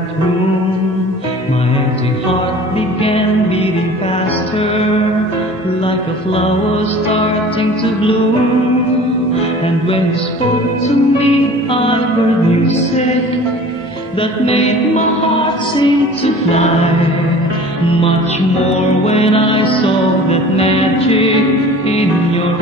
that room, my empty heart began beating faster, like a flower starting to bloom. And when you spoke to me, I heard music that made my heart seem to fly. Much more when I saw that magic in your